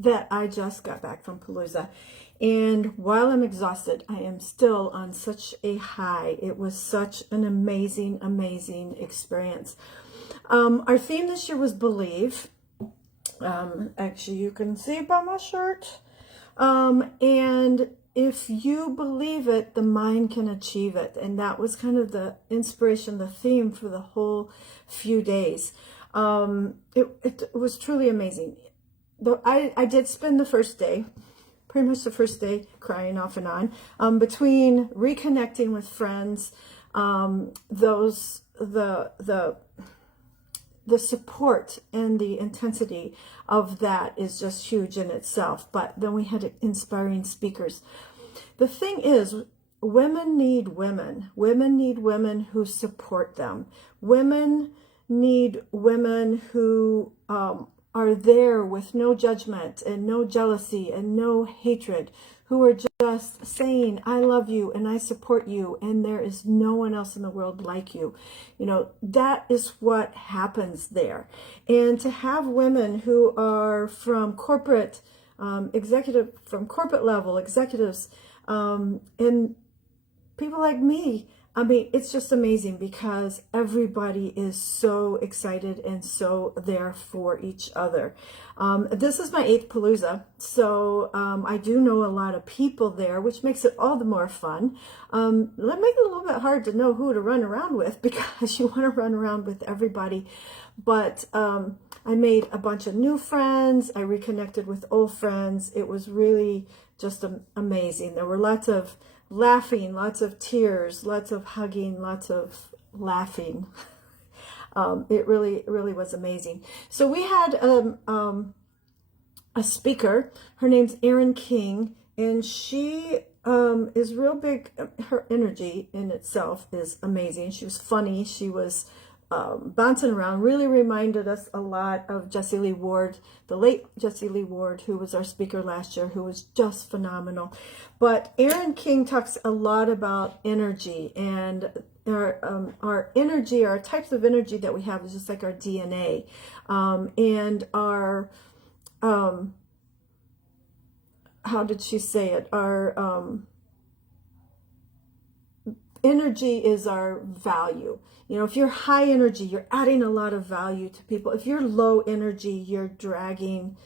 that I just got back from Palooza. And while I'm exhausted, I am still on such a high. It was such an amazing, amazing experience. Our theme this year was Believe. Actually, you can see by my shirt. And if you believe it, the mind can achieve it. And that was kind of the inspiration, the theme for the whole few days. It was truly amazing. Though I did spend the first day, pretty much the first day, crying off and on, between reconnecting with friends, the support and the intensity of that is just huge in itself. But then we had inspiring speakers. The thing is, women need women. Women need women who support them. Women need women who are there with no judgment and no jealousy and no hatred, who are just saying, I love you and I support you and there is no one else in the world like you. You know, that is what happens there. And to have women who are from corporate from corporate level executives, and people like me, I mean, it's just amazing because everybody is so excited and so there for each other. This is my 8th Palooza, so I do know a lot of people there, which makes it all the more fun. That makes it a little bit hard to know who to run around with because you want to run around with everybody. But I made a bunch of new friends. I reconnected with old friends. It was really just amazing. There were lots of laughing, lots of tears, lots of hugging, lots of laughing. It really was amazing. So we had a speaker. Her name's Erin King, and she is real big. Her energy in itself is amazing. She was funny. She was bouncing around, really reminded us a lot of Jessie Lee Ward, the late Jessie Lee Ward, who was our speaker last year, who was just phenomenal. But Erin King talks a lot about energy, and our energy, our types of energy that we have is just like our DNA, and our, how did she say it? Our energy is our value. You know, if you're high energy, you're adding a lot of value to people. If you're low energy, you're dragging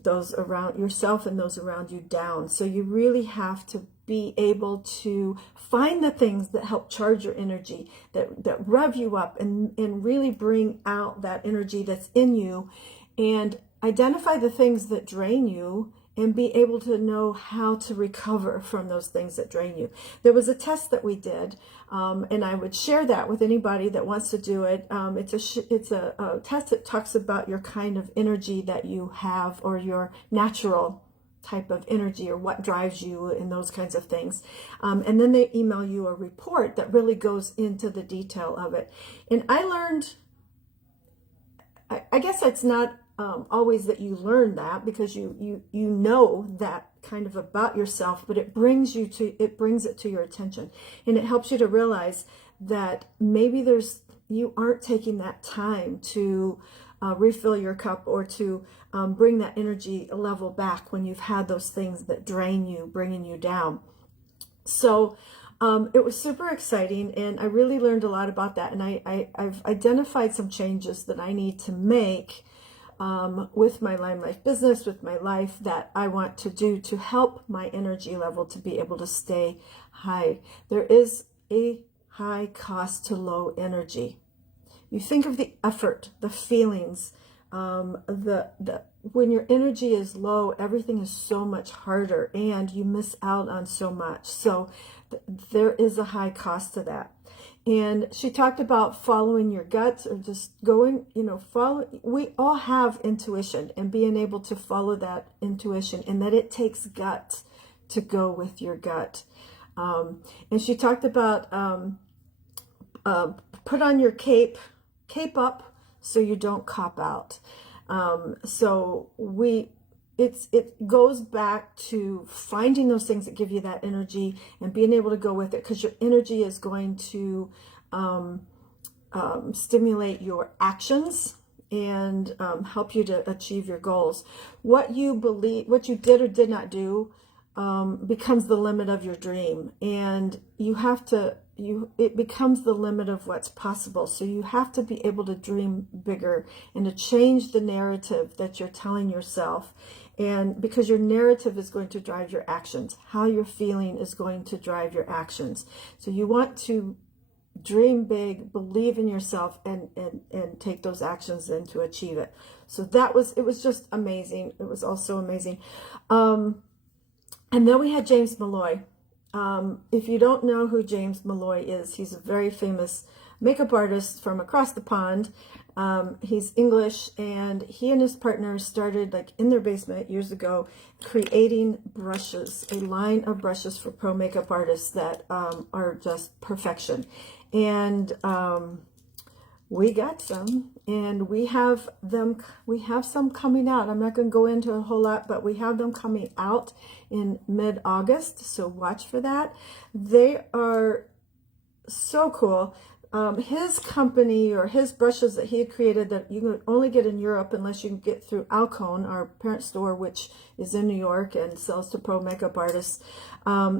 those around yourself and those around you down. So you really have to be able to find the things that help charge your energy, that rev you up and really bring out that energy that's in you, and identify the things that drain you and be able to know how to recover from those things that drain you. There was a test that we did, and I would share that with anybody that wants to do it. It's a test that talks about your kind of energy that you have, or your natural type of energy, or what drives you and those kinds of things. And then they email you a report that really goes into the detail of it. And I learned, I guess it's not always that you learn that, because you know that kind of about yourself, but it brings it to your attention, and it helps you to realize that maybe you aren't taking that time to refill your cup, or to bring that energy level back when you've had those things that drain you, bringing you down. So it was super exciting, and I really learned a lot about that, and I've identified some changes that I need to make with my Lime Life business, with my life, that I want to do to help my energy level to be able to stay high. There is a high cost to low energy. You think of the effort, the feelings, when your energy is low, everything is so much harder and you miss out on so much. So there is a high cost to that. And she talked about following your guts, or just going, we all have intuition, and being able to follow that intuition, and that it takes guts to go with your gut. And she talked about put on your cape up so you don't cop out. So it goes back to finding those things that give you that energy and being able to go with it, because your energy is going to stimulate your actions and help you to achieve your goals. What you believe, what you did or did not do, becomes the limit of your dream, and you have to, it becomes the limit of what's possible. So you have to be able to dream bigger and to change the narrative that you're telling yourself. And because your narrative is going to drive your actions, how you're feeling is going to drive your actions. So you want to dream big, believe in yourself, and take those actions then to achieve it. So it was just amazing. It was also amazing. And then we had James Malloy. If you don't know who James Malloy is, he's a very famous makeup artist from across the pond. He's English, and he and his partner started, like, in their basement years ago, creating brushes, a line of brushes for pro makeup artists that are just perfection. And we got some, and we have some coming out. I'm not going to go into a whole lot, but we have them coming out in mid-August, so watch for that. They are so cool. His company, or his brushes that he had created, that you can only get in Europe unless you can get through Alcone, our parent store, which is in New York and sells to pro makeup artists.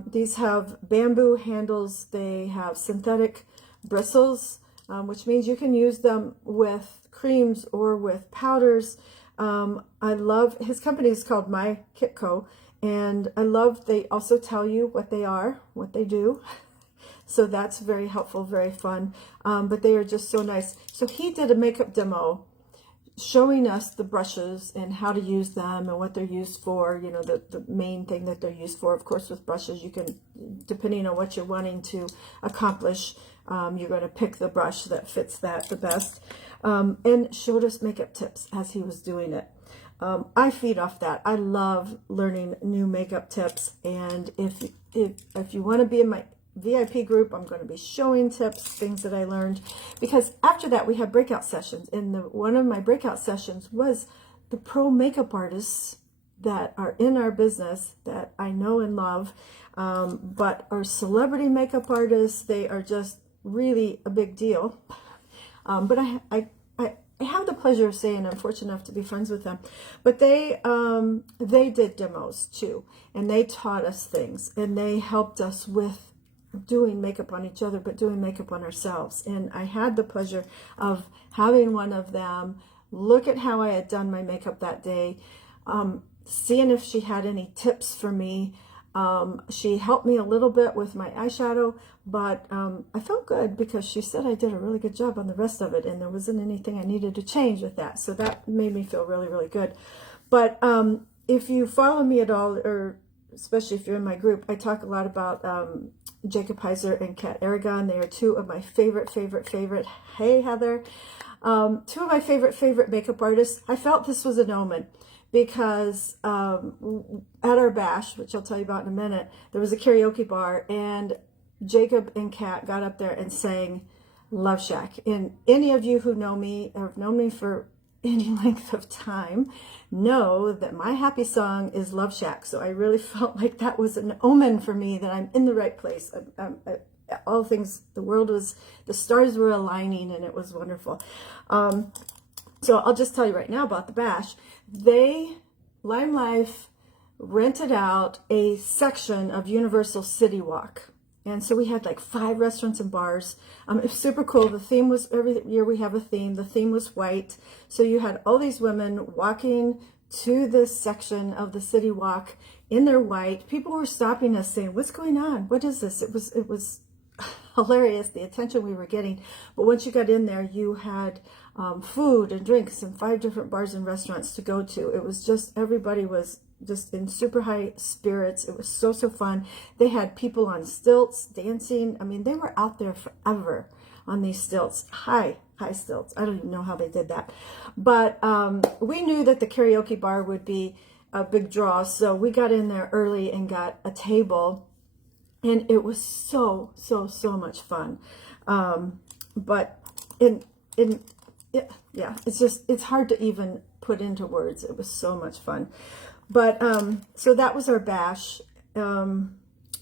These have bamboo handles. They have synthetic bristles, which means you can use them with creams or with powders. I love, his company is called My Kitco, and I love, they also tell you what they are, what they do. So that's very helpful, very fun. But they are just so nice. So he did a makeup demo showing us the brushes and how to use them and what they're used for, you know, the main thing that they're used for. Of course, with brushes, you can, depending on what you're wanting to accomplish, you're going to pick the brush that fits that the best. And showed us makeup tips as he was doing it. I feed off that. I love learning new makeup tips. And if you want to be in my VIP group, I'm going to be showing tips, things that I learned, because after that we have breakout sessions, and one of my breakout sessions was the pro makeup artists that are in our business that I know and love, but are celebrity makeup artists. They are just really a big deal. But I have the pleasure of saying I'm fortunate enough to be friends with them. But they did demos too, and they taught us things, and they helped us with doing makeup on each other, but doing makeup on ourselves. And I had the pleasure of having one of them look at how I had done my makeup that day, seeing if she had any tips for me. She helped me a little bit with my eyeshadow, but I felt good because she said I did a really good job on the rest of it, and there wasn't anything I needed to change with that. So that made me feel really, really good. But if you follow me at all, or especially if you're in my group, I talk a lot about Jacob Heiser and Kat Aragon. They are two of my favorite. Hey, Heather. Two of my favorite makeup artists. I felt this was an omen because at our bash, which I'll tell you about in a minute, there was a karaoke bar, and Jacob and Kat got up there and sang Love Shack. And any of you who know me, or have known me for any length of time, know that my happy song is Love Shack. So I really felt like that was an omen for me, that I'm in the right place. All things, the stars were aligning, and it was wonderful. So I'll just tell you right now about the bash. Lime Life rented out a section of Universal City Walk. And so we had like 5 restaurants and bars. It was super cool. The theme was, every year we have a theme. The theme was white. So you had all these women walking to this section of the city walk in their white. People were stopping us saying, "What's going on? What is this?" It was hilarious, the attention we were getting. But once you got in there, you had food and drinks and 5 different bars and restaurants to go to. It was just, everybody was just in super high spirits. It was so fun. They had people on stilts dancing. I mean, they were out there forever on these stilts, high stilts. I don't even know how they did that. But we knew that the karaoke bar would be a big draw, so we got in there early and got a table, and it was so much fun. But yeah, it's hard to even put into words. It was so much fun. But so that was our bash.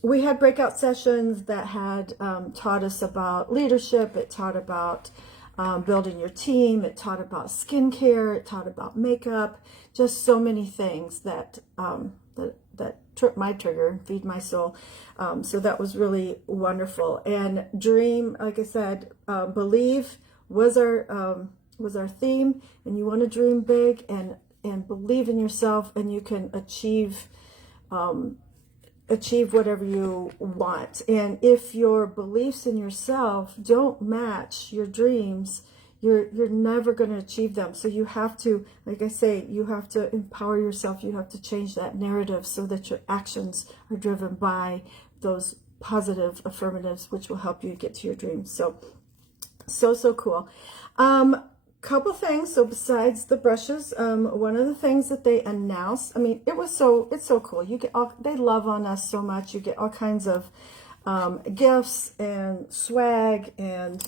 We had breakout sessions that had taught us about leadership. It taught about building your team. It taught about skincare. It taught about makeup. Just so many things that that trip my trigger and feed my soul. So that was really wonderful. And dream, like I said, believe was our theme. And you want to dream big and believe in yourself, and you can achieve whatever you want. And if your beliefs in yourself don't match your dreams, you're never going to achieve them. So you have to, like I say, you have to empower yourself. You have to change that narrative so that your actions are driven by those positive affirmatives, which will help you get to your dreams. So cool. Couple things. So besides the brushes, one of the things that they announced, I mean, it's so cool. You get they love on us so much. You get all kinds of gifts and swag and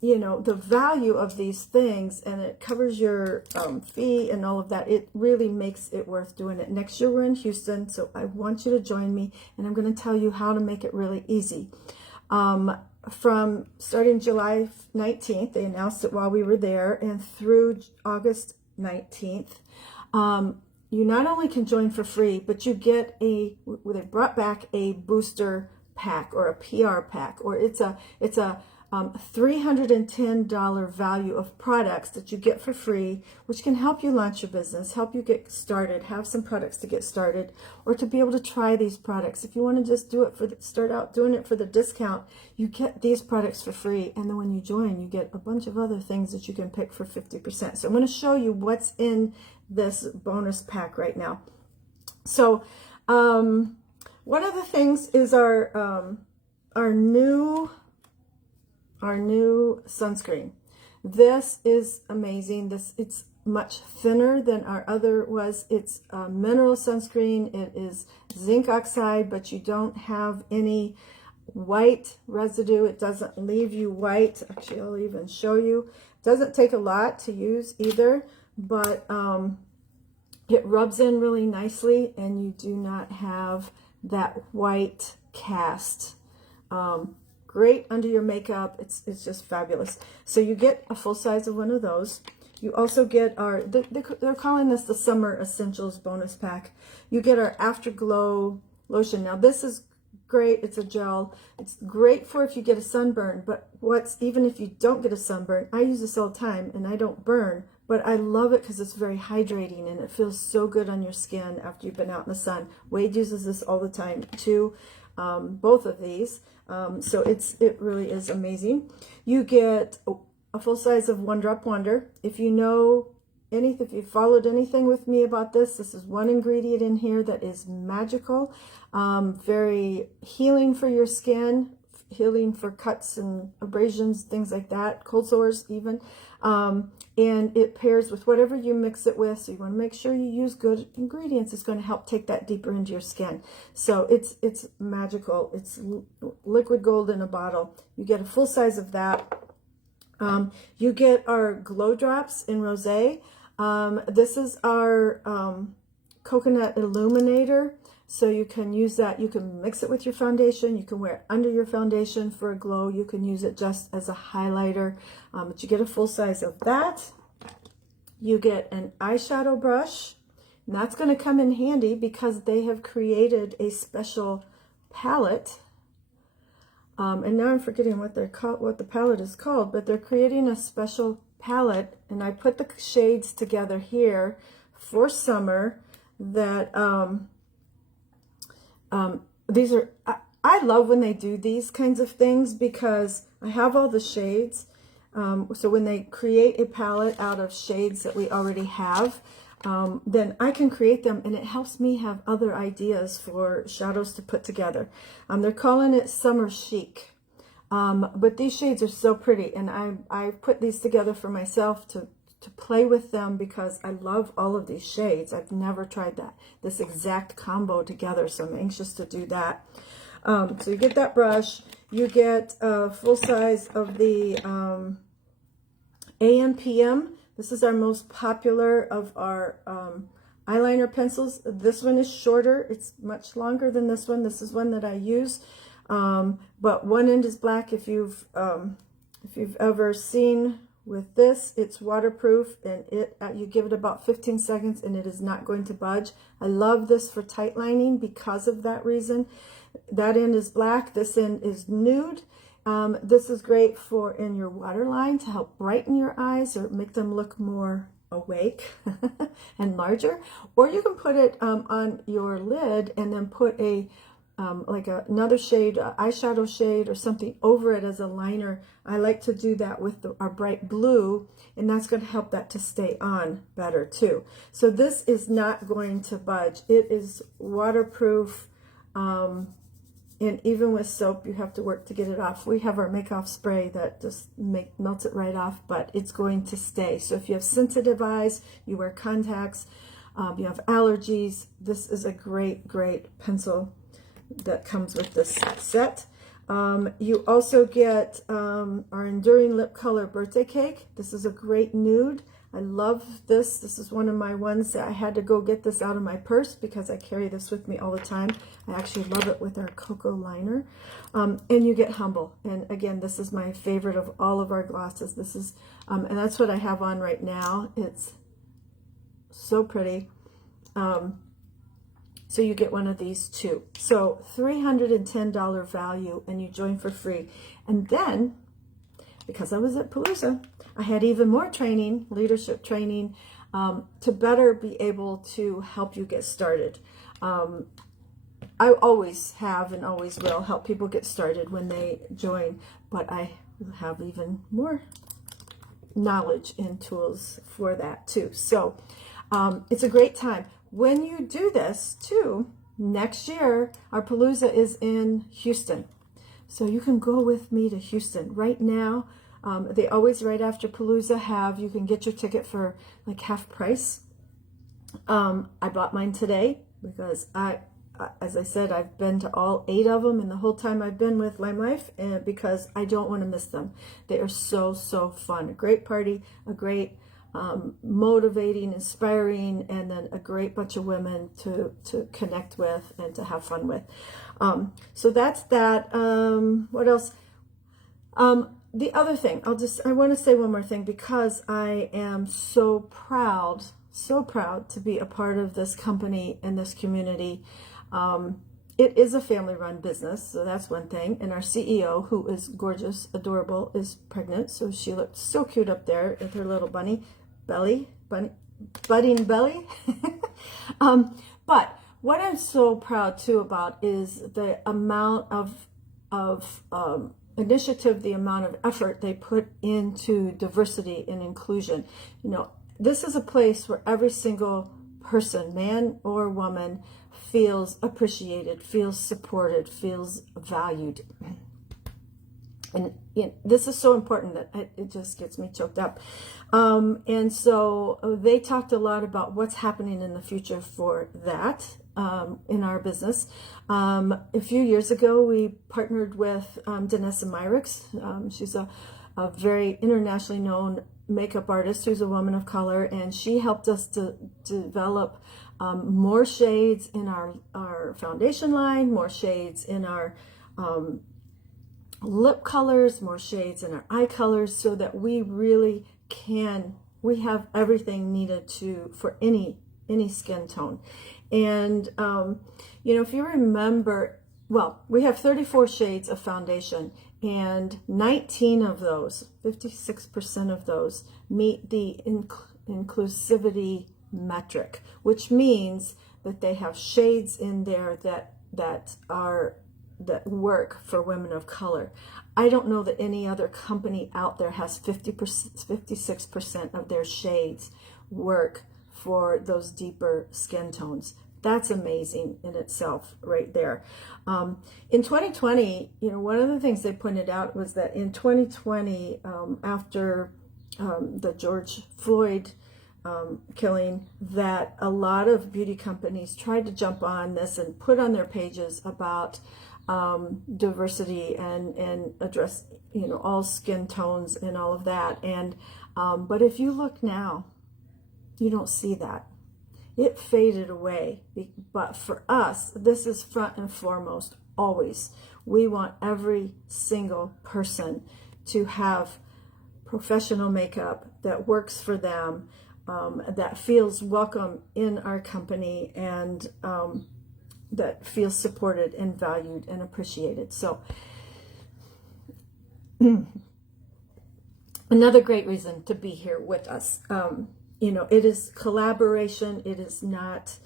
you know, the value of these things, and it covers your fee and all of that. It really makes it worth doing it. Next year we're in Houston, so I want you to join me, and I'm going to tell you how to make it really easy. From starting July 19th, they announced it while we were there, and through August 19th, you not only can join for free, but you get they brought back a booster pack or a PR pack, or it's a $310 value of products that you get for free, which can help you launch your business, help you get started, have some products to get started, or to be able to try these products. If you want to just do it start out doing it for the discount, you get these products for free. And then when you join, you get a bunch of other things that you can pick for 50%. So I'm going to show you what's in this bonus pack right now. So one of the things is our new sunscreen. This is amazing. It's much thinner than our other was. It's a mineral sunscreen. It is zinc oxide, but you don't have any white residue. It doesn't leave you white. Actually, I'll even show you. It doesn't take a lot to use either, but it rubs in really nicely, and you do not have that white cast. Great under your makeup. It's just fabulous. So you get a full size of one of those. You also get they're calling this the Summer Essentials Bonus Pack. You get our Afterglow lotion. Now this is great. It's a gel. It's great for if you get a sunburn, but even if you don't get a sunburn, I use this all the time and I don't burn, but I love it because it's very hydrating and it feels so good on your skin after you've been out in the sun. Wade uses this all the time too, both of these. So it really is amazing. You get a full size of One Drop Wonder. If you know anything, if you followed anything with me about this is one ingredient in here that is magical, very healing for your skin, healing for cuts and abrasions, things like that, cold sores even. And it pairs with whatever you mix it with. So you want to make sure you use good ingredients. It's going to help take that deeper into your skin. So it's magical. It's liquid gold in a bottle. You get a full size of that. You get our Glow Drops in Rosé. This is our coconut illuminator. So you can use that. You can mix it with your foundation. You can wear it under your foundation for a glow. You can use it just as a highlighter. But you get a full size of that. You get an eyeshadow brush. And that's going to come in handy because they have created a special palette. And now I'm forgetting what the palette is called, but they're creating a special palette. And I put the shades together here for summer that... these are, I love when they do these kinds of things because I have all the shades. So when they create a palette out of shades that we already have, then I can create them and it helps me have other ideas for shadows to put together. They're calling it Summer Chic. But these shades are so pretty, and I put these together for myself to play with them because I love all of these shades. I've never tried this exact combo together, so I'm anxious to do that. So you get that brush. You get a full size of the AM/PM. This is our most popular of our eyeliner pencils. This one is shorter. It's much longer than this one. This is one that I use. But one end is black if you've If you've ever seen with this, it's waterproof, and you give it about 15 seconds and it is not going to budge. I love this for tight lining because of that reason. That end is black, this end is nude. This is great for in your waterline to help brighten your eyes or make them look more awake and larger. Or you can put it on your lid and then put a like another shade, eyeshadow shade or something over it as a liner. I like to do that with our bright blue, and that's going to help that to stay on better too. So this is not going to budge. It is waterproof, and even with soap, you have to work to get it off. We have our make-off spray that just melts it right off, but it's going to stay. So if you have sensitive eyes, you wear contacts, you have allergies, this is a great, great pencil that comes with this set. You also get our Enduring Lip Color Birthday Cake. This is a great nude. I love this. This is one of my ones that I had to go get this out of my purse because I carry this with me all the time. I actually love it with our cocoa liner. And you get Humble. And again, this is my favorite of all of our glosses. This is, and that's what I have on right now. It's so pretty. So you get one of these too. So $310 value, and you join for free. And then, because I was at Palooza, I had even more training, leadership training, to better be able to help you get started. I always have and always will help people get started when they join, but I have even more knowledge and tools for that too. So it's a great time. When you do this too, next year, our Palooza is in Houston. So you can go with me to Houston. Right now, they always, right after Palooza, you can get your ticket for like half price. I bought mine today because as I said, I've been to all 8 of them in the whole time I've been with Lime Life, and because I don't want to miss them. They are so, so fun. A great party, a great motivating, inspiring, and then a great bunch of women to connect with and to have fun with. So that's that. What else? The other thing, I want to say one more thing, because I am so proud to be a part of this company and this community. It is a family-run business, so that's one thing. And our CEO, who is gorgeous, adorable, is pregnant, so she looked so cute up there with her little budding belly. But what I'm so proud too about is the amount of initiative, the amount of effort they put into diversity and inclusion. You know, this is a place where every single person, man or woman, feels appreciated, feels supported, feels valued. And this is so important that it just gets me choked up. And so they talked a lot about what's happening in the future for that in our business. A few years ago, we partnered with Danessa Myricks. She's a very internationally known makeup artist who's a woman of color, and she helped us to develop more shades in our foundation line, more shades in our lip colors, more shades in our eye colors, so that we really we have everything needed for any skin tone. And you know, if you remember, well, we have 34 shades of foundation, and 19 of those, 56% of those, meet the inclusivity metric, which means that they have shades in there that work for women of color. I don't know that any other company out there has 56% of their shades work for those deeper skin tones. That's amazing in itself right there. In 2020, you know, one of the things they pointed out was that in 2020, after the George Floyd killing, that a lot of beauty companies tried to jump on this and put on their pages about diversity and address, you know, all skin tones and all of that. And but if you look now, you don't see that. It faded away. But for us, this is front and foremost always. We want every single person to have professional makeup that works for them, that feels welcome in our company, and that feels supported and valued and appreciated. So another great reason to be here with us. You know, it is collaboration. It is not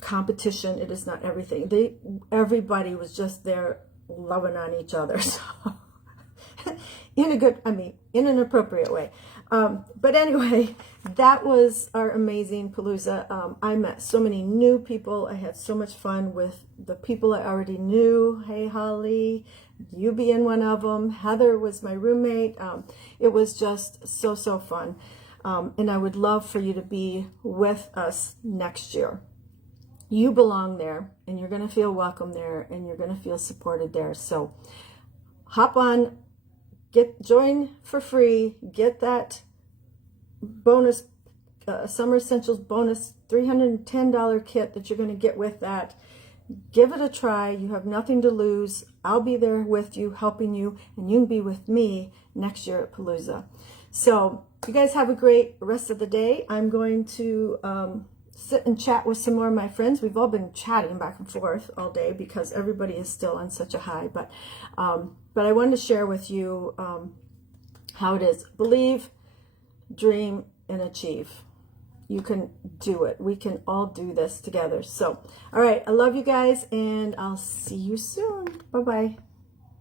competition. It is not everything. Everybody was just there loving on each other. So in a good, I mean, in an appropriate way. But anyway, that was our amazing Palooza. I met so many new people. I had so much fun with the people I already knew. Hey, Holly, you being one of them. Heather was my roommate. It was just so, so fun. And I would love for you to be with us next year. You belong there, and you're going to feel welcome there, and you're going to feel supported there. So hop on, join for free, get that bonus, Summer Essentials bonus $310 kit that you're going to get with that. Give it a try. You have nothing to lose. I'll be there with you, helping you, and you can be with me next year at Palooza. So you guys have a great rest of the day. I'm going to sit and chat with some more of my friends. We've all been chatting back and forth all day because everybody is still on such a high. But I wanted to share with you how it is. Believe, dream, and achieve. You can do it. We can all do this together. So, all right. I love you guys, and I'll see you soon. Bye-bye.